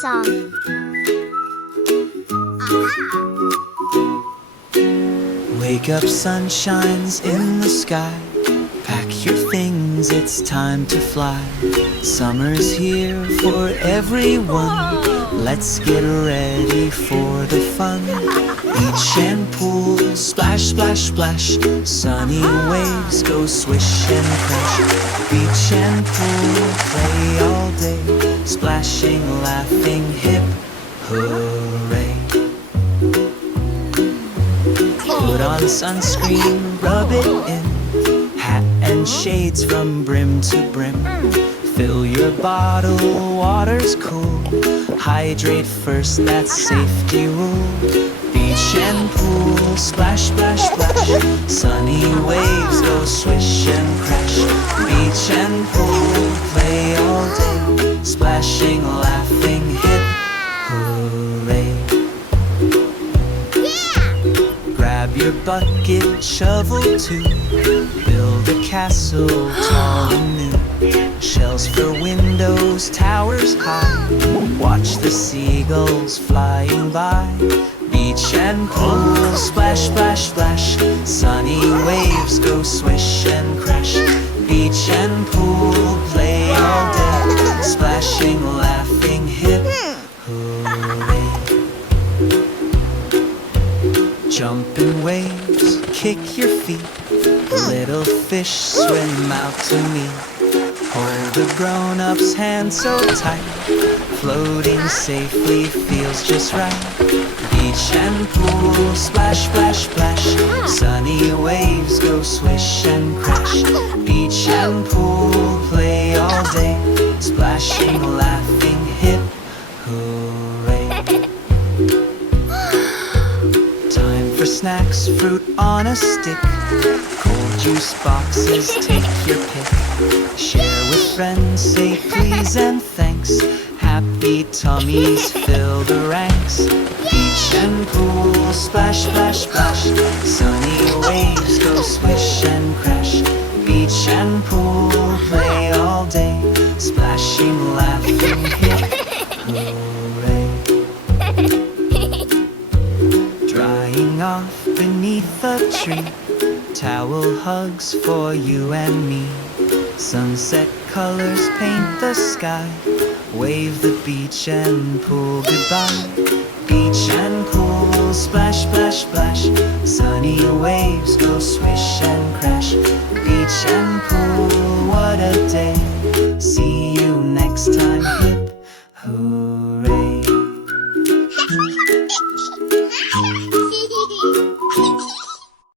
song. Wake up, sun shines in the sky. Pack your things, it's time to fly. Summer's here for everyone. Let's get ready for the fun. Beach and pool, splash, splash, splash. Sunny waves go swish and crash. Beach and pool, play all day. Splashing, laughing, hip, hooray. Put on sunscreen, rub it in. Hat and shades from brim to brim. Fill your bottle, water's cool. Hydrate first, that's safety rule. Beach and pool, splash, splash, splash. Sunny waves go swish and crash. Beach and pool, play all day. Splashing, laughing, hip, hooray. Grab your bucket, shovel too. Build a castle tall and new. Shells for windows, towers high. Watch the seagulls flying by. Beach and pool, splash, splash, splash. Sunny waves go swish and crash. Beach and pool, play all day. Splashing, laughing, hip, hooray. Jump in waves, kick your feet. Little fish swim out to meet. Hold the grown-up's hand so tight. Floating safely feels just right. Beach and pool, splash, splash, splash. Sunny waves go swish and crash. Beach and pool, play all day. Splashing, laughing, hip, hooray. Time for snacks, fruit on a stick. Cold juice boxes, take your pick. Share with friends, say please and thanks. Happy tummies fill the ranks. Beach and pool, splash, splash, splash. Sunny waves go swish and crash. Beach and pool, play all day. Splashing, laughing, hip, hooray. Drying off beneath a tree. Towel hugs for you and me. Sunset colors paint the sky. Wave the beach and pool goodbye. Beach and pool, splash, splash, splash. Sunny waves go swish and crash. Beach and pool, what a day. See you next time, hip, hooray.